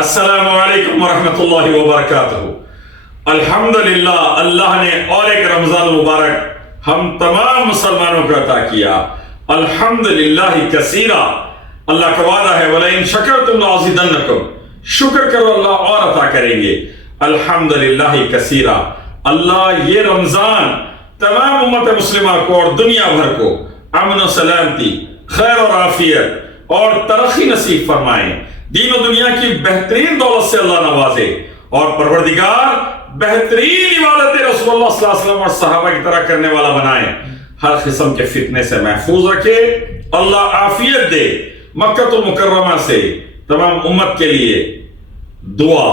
السلام علیکم ورحمۃ اللہ وبرکاتہ۔ الحمدللہ، اللہ نے اور ایک رمضان مبارک ہم تمام مسلمانوں کو عطا کیا۔ الحمدللہ کثیرا، اللہ کا وعدہ ہے وَلَئِن شَكَرْتُمْ لَأَزِيدَنَّكُمْ، شکر کرو اللہ اور عطا کریں گے۔ الحمدللہ کثیرا، اللہ یہ رمضان تمام امت مسلمہ کو اور دنیا بھر کو امن و سلامتی، خیر اور عافیت اور ترقی نصیب فرمائیں، دین و دنیا کی بہترین دولت سے اللہ نوازے، اور پروردگار بہترین عبادت رسول اللہ صلی اللہ علیہ وسلم اور صحابہ کی طرح کرنے والا بنائے، ہر قسم کے فتنے سے محفوظ رکھے، اللہ عافیت دے۔ مکہ المکرمہ سے تمام امت کے لیے دعا۔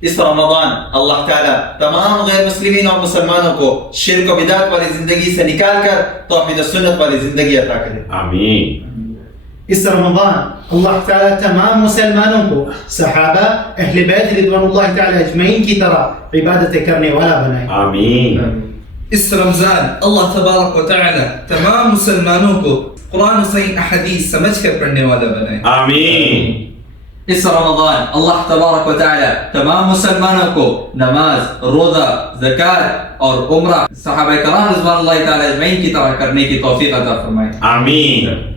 اس رمضان اللہ تعالیٰ تمام غیر مسلمین اور مسلمانوں کو شرک و بدعت والی زندگی سے نکال کر توحید و سنت والی زندگی عطا کرے، آمین۔ اس رمضان اللہ تعالیٰ تمام مسلمانوں کو صحابہ اہل بیت رضوان اللہ تعالیٰ اجمعین کی طرح عبادت کرنے والا بنائے، آمین۔ اس رمضان اللہ تبارک و تعالی تمام مسلمانوں کو قرآن و صحیح احادیث سمجھ کر پڑھنے والا بنائے، آمین۔ اس رمضان اللہ تبارک و تعالی تمام مسلمانوں کو نماز، روزہ، زکوٰۃ اور عمرہ صحابہ کرام رضوان اللہ تعالی اجمعین کی طرح کرنے کی توفیق عطا فرمائے۔ آمین۔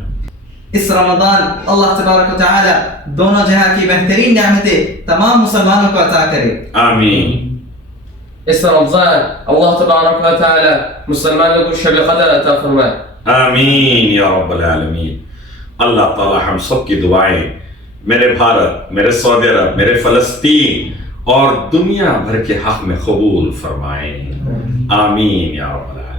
اس رمضان اللہ تبارک و تعالی دونوں جہاں کی بہترین نعمتیں تمام مسلمانوں کو عطا کرے، آمین۔ اس رمضان اللہ تبارک و تعالی مسلمانوں کو شب قدر عطا فرمائے، آمین یا رب العالمین۔ اللہ تعالی ہم سب کی دعائیں میرے بھارت، میرے سعودی عرب، میرے فلسطین اور دنیا بھر کے حق میں قبول فرمائیں، آمین یا رب العالمین۔